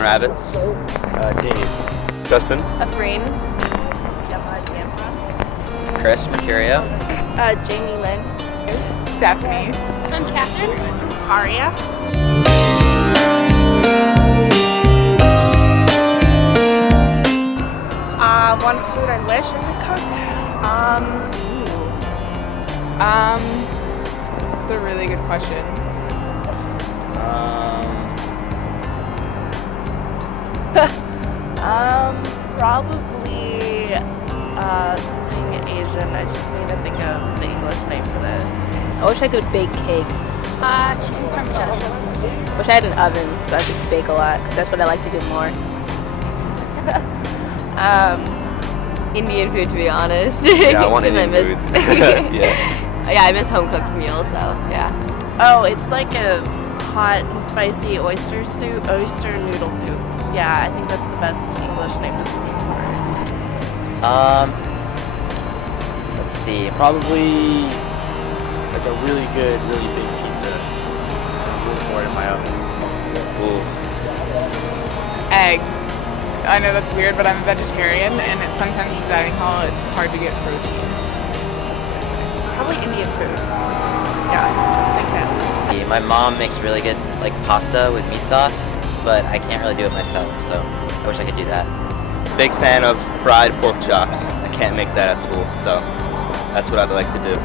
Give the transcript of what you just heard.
Rabbits. Dave. Justin. Afreen. Chris Mercurio. Jamie Lynn. Stephanie. I'm Catherine. Aria. One food I wish I could cook. It's a really good question. Probably something Asian. I just need to think of the English name for this. I wish I could bake cakes. Chicken parmesan. Wish I had an oven so I could bake a lot, 'cause that's what I like to do more. Indian food, to be honest. Yeah, I want 'Cause Indian food. Yeah. Yeah, I miss home cooked meals, so yeah. Oh, it's like a hot and spicy oyster noodle soup. Yeah, I think that's the best English name to speak for it. Let's see. Probably like a really good, really big pizza. Room for it in my oven. Ooh. Eggs. I know that's weird, but I'm a vegetarian, and sometimes in dining hall it's hard to get protein. Probably Indian food. Yeah, I think that. My mom makes really good like pasta with meat sauce, but I can't really do it myself, so I wish I could do that. Big fan of fried pork chops. I can't make that at school, so that's what I'd like to do.